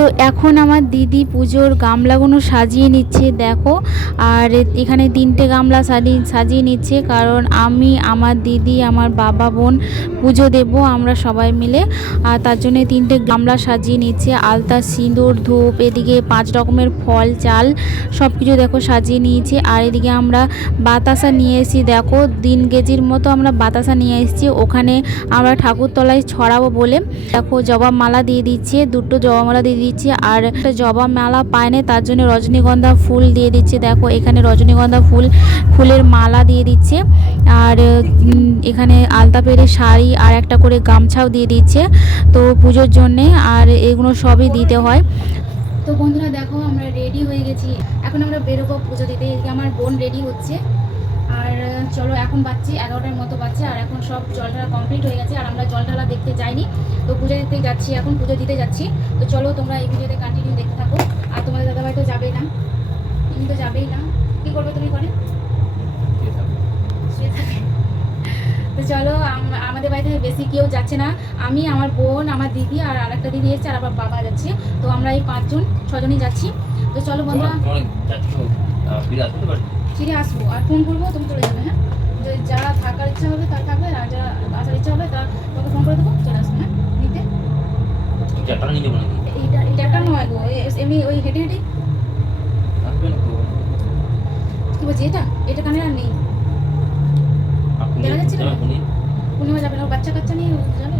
তো এখন আমার দিদি পুজোর গামলাগুলো সাজিয়ে নিচ্ছে দেখো। আর এখানে 3টে গামলা সাজিয়ে নিচ্ছে, কারণ আমি, আমার দিদি, আমার বাবা, বোন পুজো দেব আমরা সবাই মিলে। আর তার জন্য 3টে গামলা সাজিয়ে নিচ্ছে। আলতা, সিঁদুর, ধূপ, এদিকে 5 রকমের ফল, চাল সব কিছু দেখো সাজিয়ে নিয়েছি। আর এদিকে আমরা বাতাসা নিয়ে এসেছি দেখো, 3 কেজির মতো আমরা বাতাসা নিয়ে এসেছি। ওখানে আমরা ঠাকুরতলায় ছড়াবো বলে দেখো জবা মালা দিয়ে দিচ্ছে, 2টো জবা মালা দিয়ে দিচ্ছে। আর একটা জবা মালা পায়নি, তার জন্য রজনীগন্ধা ফুল দিয়ে দিচ্ছে দেখো। এখানে রজনীগন্ধা ফুলের মালা দিয়ে দিচ্ছে। আর এখানে আলতা পেরে শাড়ি আর একটা করে গামছাও দিয়ে দিচ্ছে তো পুজোর জন্যে। আর এগুলো সবই দিতে হয়। তো বন্ধুরা দেখো আমরা রেডি হয়ে গেছি, এখন আমরা বেরোবো পুজো দিতে। এদিকে আমার বোন রেডি হচ্ছে। আর চলো এখন বাজছে 11টার মতো বাজছে, আর এখন সব জল ঢালা কমপ্লিট হয়ে গেছে। আর আমরা জল ঢালা দেখতে যাইনি, তো পুজো দিতে যাচ্ছি, এখন পুজো দিতে যাচ্ছি। তো চলো তোমরা এই ভিডিওতে কন্টিনিউ দেখতে থাকো। আর তোমাদের দাদাভাই তো যাবেই না, তুমি তো যাবেই না, কী করবে তুমি করে? তো চলো আমাদের বাড়িতে বেশি কেউ যাচ্ছে না, আমি, আমার বোন, আমার দিদি আর আরেকটা দিদি এসছে, আর আবার বাবা যাচ্ছে। তো আমরা এই 5-6জনই যাচ্ছি। তো চলো বন্ধুরা ফিরে আসবো আর ফোন করবো, তুমি চলে যাবে। হ্যাঁ, যারা থাকার ইচ্ছা হবে তারা থাকবে, আর যারা আসার ইচ্ছা হবে তারা তোমাকে ফোন করে দেবো, চলে আসবে। হ্যাঁ, নিতে এইটা একটা নয় গো, এমনি ওই হেঁটে হেঁটে কি বলছি, এটা কানে আর নেই, দেখা যাচ্ছে না। পূর্ণিমা যাবে না, বাচ্চা কাচ্চা নিয়ে যাবে।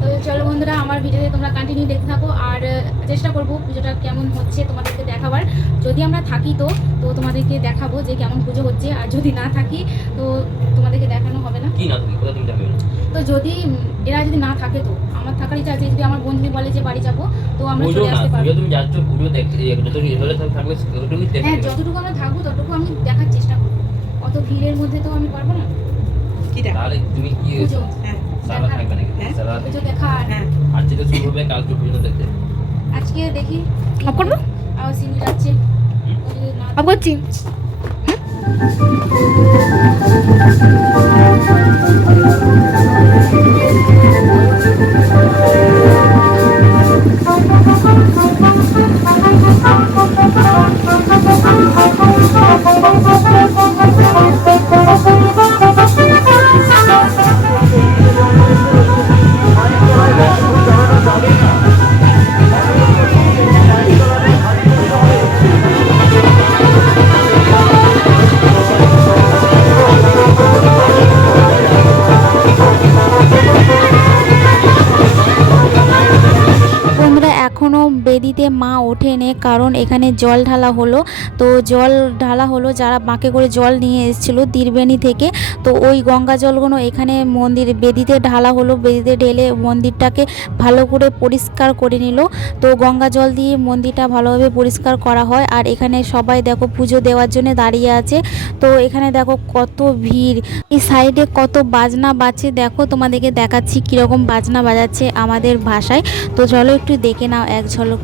তো চলো বন্ধুরা আমার ভিডিওতে তোমরা কন্টিনিউ দেখতে থাকো। আর চেষ্টা করবো পুজোটা কেমন হচ্ছে তোমাদেরকে দেখাবার। যদি আমরা থাকি তো তোমাদেরকে দেখাবো যে কেমন পুজো হচ্ছে। আর যদি না থাকি তো তোমাদেরকে দেখানো হবে না। তো যদি এরা যদি না থাকে তো আমার থাকার ইচ্ছা আছে। যদি আমার বোন যদি বলে যে বাড়ি যাবো তো আমরা চলে আসতে পারবো। হ্যাঁ, যতটুকু আমরা থাকবো ততটুকু আমি দেখার চেষ্টা করবো। অত ভিড়ের মধ্যে তো আমি পারবো না। তুমি কি পুজো সারা থাকবে নাকি? সারা পুজো দেখা। আজকে তো শুরু হবে, কাল পর্যন্ত দেখতে। আজকে দেখি অফ করবো, আর সিনি যাচ্ছে অফ করছি। এখনও বেদিতে মা ওঠেনি, কারণ এখানে জল ঢালা হলো। তো জল ঢালা হলো, যারা বাঁকে করে জল নিয়ে এসেছিলো ত্রিবেণী থেকে, তো ওই গঙ্গা জলগুলো এখানে মন্দির বেদিতে ঢালা হলো। বেদিতে ঢেলে মন্দিরটাকে ভালো করে পরিষ্কার করে নিল। তো গঙ্গা জল দিয়ে মন্দিরটা ভালোভাবে পরিষ্কার করা হয়। আর এখানে সবাই দেখো পুজো দেওয়ার জন্য দাঁড়িয়ে আছে। তো এখানে দেখো কত ভিড়, এই সাইডে কত বাজনা বাজছে দেখো, তোমাদেরকে দেখাচ্ছি কীরকম বাজনা বাজাচ্ছে আমাদের ভাষায়। তো চলো একটু দেখে নাও এক ঝলক।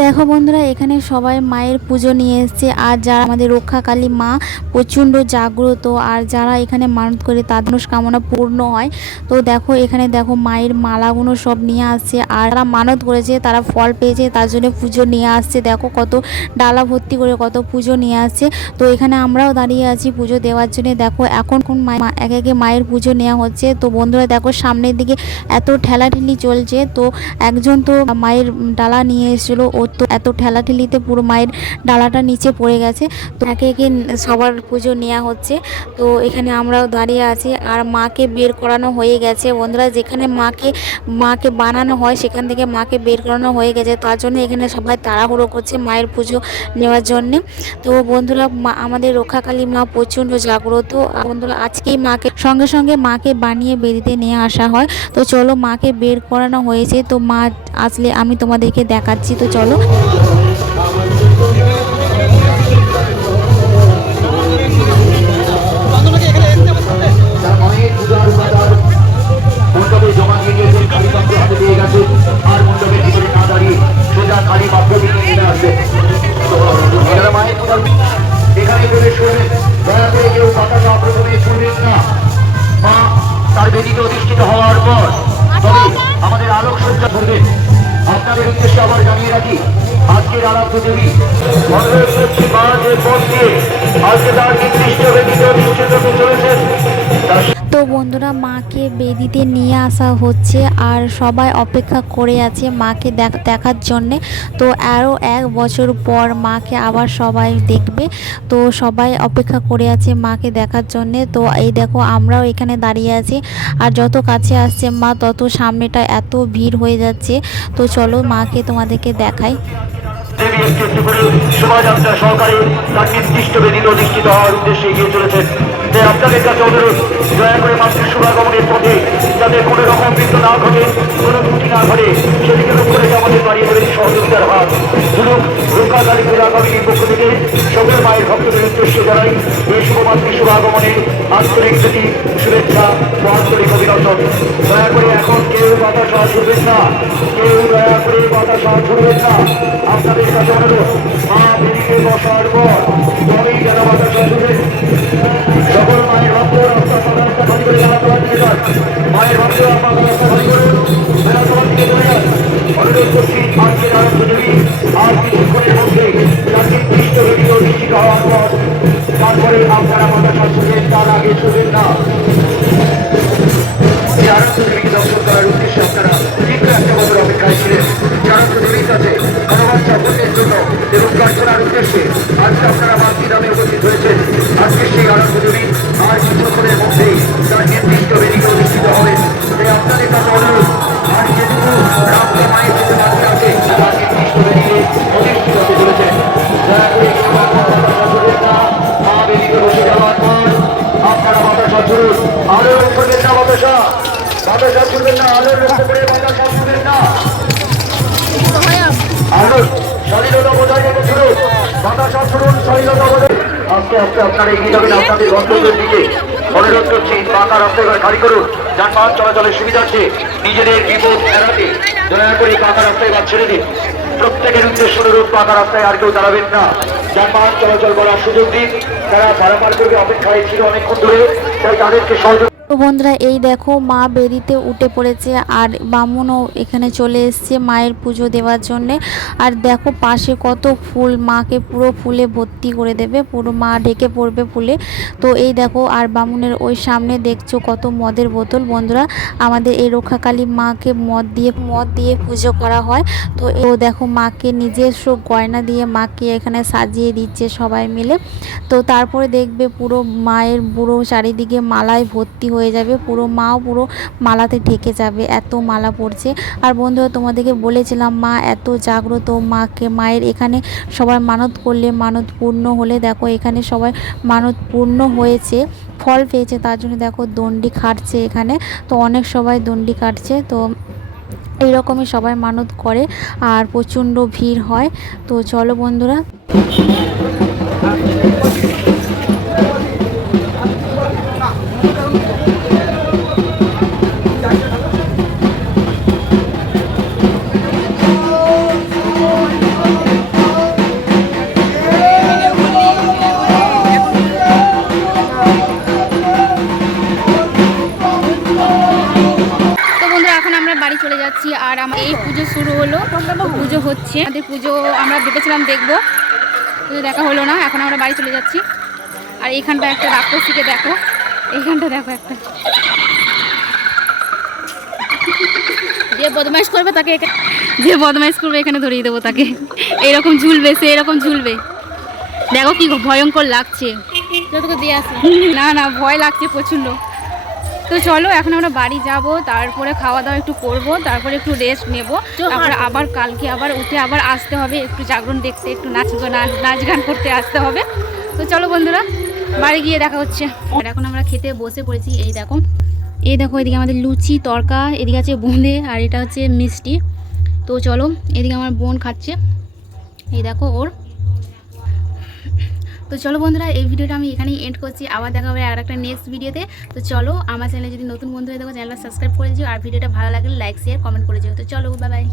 দেখো বন্ধুরা এখানে সবাই মায়ের পুজো নিয়ে এসেছে। আর যারা আমাদের রক্ষাকালী মা প্রচণ্ড জাগ্রত, আর যারা এখানে মানত করে তাদের কামনা পূর্ণ হয়। তো দেখো এখানে দেখো মায়ের মালাগুলো সব নিয়ে আসছে, আর যারা মানত করেছে তারা ফল পেয়েছে, তার জন্য পুজো নিয়ে আসছে। দেখো কত ডালা ভর্তি করে কত পুজো নিয়ে আসছে। তো এখানে আমরাও দাঁড়িয়ে আছি পুজো দেওয়ার জন্য। দেখো এখন কোন এক একে মায়ের পুজো নেওয়া হচ্ছে। তো বন্ধুরা দেখো সামনের দিকে এত ঠেলাঠেলি চলছে। তো একজন তো মায়ের ডালা নিয়ে এসেছিলো, ও তো এত ঠেলাঠেলিতে পুরো মায়ের ডালাটা নিচে পড়ে গেছে। তো একে একে সবার পুজো নেওয়া হচ্ছে। তো এখানে আমরাও দাঁড়িয়ে আছি আর মাকে বের করানো হয়ে গেছে বন্ধুরা। যেখানে মাকে বানানো হয় সেখান থেকে মাকে বের করানো হয়ে গেছে, তার জন্য এখানে সবাই তাড়াহুড়ো করছে মায়ের পুজো নেওয়ার জন্যে। তো বন্ধুরা আমাদের রক্ষাকালী মা প্রচণ্ড জাগ্রত বন্ধুরা। আজকেই সঙ্গে সঙ্গে মাকে বানিয়ে বেদিতে নিয়ে আসা হয়। তো চলো, মাকে বের করানো হয়েছে, তো মা আসলে আমি তোমাদেরকে দেখাচ্ছি। তো চলো। মণ্ডপে জমা দিয়ে গিয়েছেন, কালী পাত্র হাতে দিয়ে গেছে, আর মণ্ডপের ভিতরে না দাঁড়িয়ে সোজা কালী পাত্র নিয়ে নেমে আসবে। এনারা মায়ের পূজার এখানে প্রবেশ করবেন। দয়া করে কেউ পতাকা প্রথমে ছুঁড়বেন না। মা তার বেদিতে অধিষ্ঠিত হওয়ার পর তবে আমাদের আলোকসজ্জা ধরবেন। আপনাদের উদ্দেশ্যে আবার জানিয়ে রাখি, আজকের আরাধ্য দেবী মা যে পথ দিয়ে আজকে তার নির্দিষ্ট বেদিতে অধিষ্ঠিত হতে চলেছেন। তো বন্ধুরা, মাকে বেদিতে নিয়ে আসা হচ্ছে আর সবাই অপেক্ষা করে আছে মাকে দেখার জন্যে। তো আরও 1 বছর পর মাকে আবার সবাই দেখবে। তো সবাই অপেক্ষা করে আছে মাকে দেখার জন্যে। তো এই দেখো, আমরাও এখানে দাঁড়িয়ে আছি আর যত কাছে আসছে মা তত সামনেটা এত ভিড় হয়ে যাচ্ছে। তো চলো মাকে তোমাদেরকে দেখাই। দেবী একটু একটু করে শোভাযাত্রা সহকারে তার নির্দিষ্ট বেদিতে অধিষ্ঠিত হওয়ার উদ্দেশ্যে এগিয়ে চলেছেন। তাই আপনাদের কাছে অনুরোধ, দয়া করে মাতৃ শুভাগমনের পথে যাতে কোনো রকম বিঘ্ন না ঘটে, কোনো ত্রুটি না ঘটে, সেদিকে লক্ষ্য রেখে আমাদের বাড়িয়ে বলে সহযোগিতার হাত ধরুন। রক্ষাকালী পূজা কমিটির পক্ষ থেকে সকল মায়ের ভক্তদের উদ্দেশ্যে জানাই এই শুভ মাতৃ শুভাগমনের আন্তরিক প্রীতি, শুভেচ্ছা ও আন্তরিক অভিনন্দন। দয়া করে এখন কেউ বাতাসা ছুড়বেন না, কেউ দয়া করে বাতাসা ছুড়বেন না। আপনাদের কাছে অনুরোধ, মা বেদিতে বসার পর তবেই যেন বাতাসা ছুড়বেন। সকল মায়ের ভক্ত রাস্তা খালি করে বেড়াতে দিকে যান। মায়ের ভক্ত আপনার রাস্তা খালি করে বেড়াতে দিকে চলে যান। অনুরোধ করছি, আজকের আনন্দ দেবী আর কিছুক্ষণের মধ্যে তার নির্দিষ্ট বেদিতে অধিষ্ঠিত হওয়ার পর তারপরে আপনারা বাতাসা ছুড়বেন, তার আগে ছুড়বেন না। আনন্দ দেবীকে দর্শন করার উদ্দেশ্যে আপনারা দীর্ঘ 1 বছর অপেক্ষায় ছিলেন। আনন্দ দেবীর কাছে মনোবাঞ্ছা পূর্ণের জন্য এবং প্রার্থনার উদ্দেশ্যে আজকে আপনারা মাতৃধামে উপস্থিত হয়েছেন। আজকে সেই আনন্দ দেবী আর কিছুক্ষণের মধ্যেই তার নির্দিষ্ট বেদিতে অধিষ্ঠিত হবেন। তাই আপনাদের কাছে অনুরোধ, আর যেটুকু রামকে মায়ের সাথে বাকি আছে তার নির্দিষ্ট বেদিতে অধিষ্ঠিত হতে চলেছেন। দয়া করে কেউ বাতাসা ছুড়বেন না। মা বেদিতে বসে যাওয়ার পর আপনারা বাতাসা ছুড়ুন। আলো করবেন না, বাতাসা ছুড়বেন না, আলোর লক্ষ্য করে বাতাসা ছুড়বেন না। আলোর স্বাধীনতা বজায় রেখে ছুড়ুন, বাতাসা ছুড়ুন, স্বাধীনতা বজায়। আস্তে আস্তে আপনারা এগিয়ে যাবেন আপনাদের গন্তব্যের দিকে। অনুরোধ করছি, পাকা রাস্তা এবার খালি করুন। যানবাহন চলাচলের সুবিধার্থে নিজেদের বিপদ এড়াতে দয়া করে পাকা রাস্তায় বাদ ছেড়ে দিন। প্রত্যেকের উদ্দেশ্য অনুরোধ, পাকা রাস্তায় আর কেউ দাঁড়াবেন না। যানবাহন চলাচল করার সুযোগ দিন। তারা পারাপার করবে, অপেক্ষায় ছিল অনেকক্ষণ ধরে, তাই তাদেরকে সহযোগ। তো বন্ধুরা, এই দেখো মা বেদিতে উঠে পড়েছে আর বামুনও এখানে চলে এসছে মায়ের পুজো দেওয়ার জন্যে। আর দেখো পাশে কত ফুল, মাকে পুরো ফুলে ভর্তি করে দেবে, পুরো মা ঢেকে পড়বে ফুলে। তো এই দেখো, আর বামুনের ওই সামনে দেখছো কত মদের বোতল। বন্ধুরা, আমাদের এই রক্ষাকালী মাকে মদ দিয়ে পুজো করা হয়। তো দেখো মাকে নিজস্ব গয়না দিয়ে মাকে এখানে সাজিয়ে দিচ্ছে সবাই মিলে। তো তারপরে দেখবে পুরো মায়ের পুরো চারিদিকে মালায় ভর্তি হয়ে যাবে, পুরো মাও পুরো মালাতে ঢেকে যাবে, এত মালা পড়ছে। আর বন্ধুরা, তোমাদেরকে বলেছিলাম মা এত জাগ্রত। মায়ের এখানে সবাই মানত করলে মানত পূর্ণ হলে, দেখো এখানে সবাই মানত পূর্ণ হয়েছে, ফল পেয়েছে। তার জন্য দেখো দণ্ডি খাটছে এখানে। তো অনেক সবাই দণ্ডি কাটছে। তো এইরকমই সবাই মানত করে আর প্রচণ্ড ভিড় হয়। তো চলো বন্ধুরা। বাড়ি চলে যাচ্ছি। আর আমার এই পুজো শুরু হলো, পুজো হচ্ছে, আমাদের পুজো আমরা ভেবেছিলাম দেখবো, দেখা হলো না। এখন আমরা বাড়ি চলে যাচ্ছি। আর এইখানটা একটা রাক্ষসীকে দেখো, এইখানটা দেখো, একটা যে বদমাইশ করবে তাকে যে বদমাইশ করবে এখানে ধরিয়ে দেবো তাকে। এইরকম ঝুলবে, সে এরকম ঝুলবে। দেখো কি ভয়ঙ্কর লাগছে। তোকে দিয়ে আসলাম। না না, ভয় লাগছে প্রচণ্ড। তো চলো এখন আমরা বাড়ি যাব, তারপরে খাওয়া দাওয়া একটু করব, তারপরে একটু রেস্ট নেব, তারপরে আবার কালকে আবার উঠে আবার আসতে হবে, একটু জাগরণ দেখতে, একটু নাচ গান করতে আসতে হবে। তো চলো বন্ধুরা, বাড়ি গিয়ে দেখা হচ্ছে। আর এখন আমরা খেতে বসে পড়েছি। এই দেখো এদিকে আমাদের লুচি তড়কা, এদিকে আছে বোঁদে, আর এটা হচ্ছে মিষ্টি। তো চলো, এদিকে আমার বোন খাচ্ছে, এই দেখো ওর। তো চলো বন্ধুরা, এই ভিডিওটা আমি এখানেই এন্ড করছি। আবার দেখা হবে আর একটা নেক্সট ভিডিওতে। তো চলো, আমার চ্যানেলে যদি নতুন বন্ধু হয়ে থাকো চ্যানেলটা সাবস্ক্রাইব করে দিও, আর ভিডিওটা ভালো লাগলে লাইক শেয়ার কমেন্ট করে দিও। তো চলো, বাই বাই।